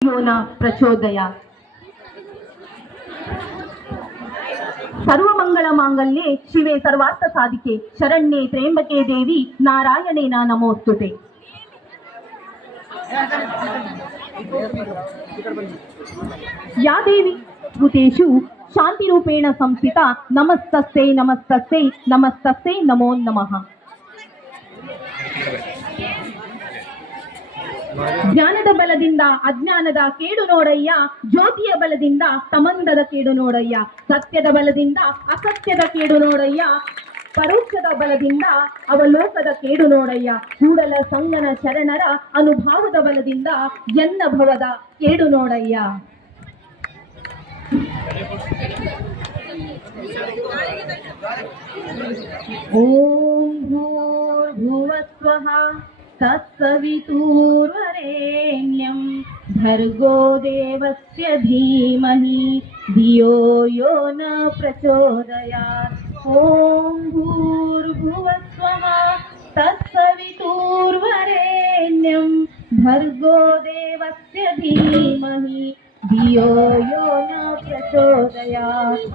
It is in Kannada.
यो न प्रचोदयात्। सर्वमंगल मांगल्ये शिवे सर्वार्थ साधिके शरण्ये त्र्यंबके देवी नारायणे नमोस्तुते। या देवी भूतेषु शांति रूपेण संस्थिता नमस्तस्यै नमस्तस्यै नमस्तस्यै नमो नमः। ಜ್ಞಾನದ ಬಲದಿಂದ ಅಜ್ಞಾನದ ಕೇಡು ನೋಡಯ್ಯ, ಜ್ಯೋತಿಯ ಬಲದಿಂದ ತಮಂದದ ಕೇಡು ನೋಡಯ್ಯ, ಸತ್ಯದ ಬಲದಿಂದ ಅಸತ್ಯದ ಕೇಡು ನೋಡಯ್ಯ, ಪರೋಕ್ಷದ ಬಲದಿಂದ ಅವಲೋಕದ ಕೇಡು ನೋಡಯ್ಯ, ಕೂಡಲ ಸಂಗನ ಶರಣರ ಅನುಭಾವದ ಬಲದಿಂದ ಎನ್ನ ಭವದ ಕೇಡು ನೋಡಯ್ಯ। ಓಂ ಭೂರ್ಭುವಸ್ವಃ तत्सवितुर्वरेण्यं भर्गो देवस्य धीमहि धियो यो न प्रचोदयात्। ॐ भूर्भुवस्वः तत्सवितुर्वरेण्यं भर्गो देवस्य धीमहि धियो यो न प्रचोदयात्।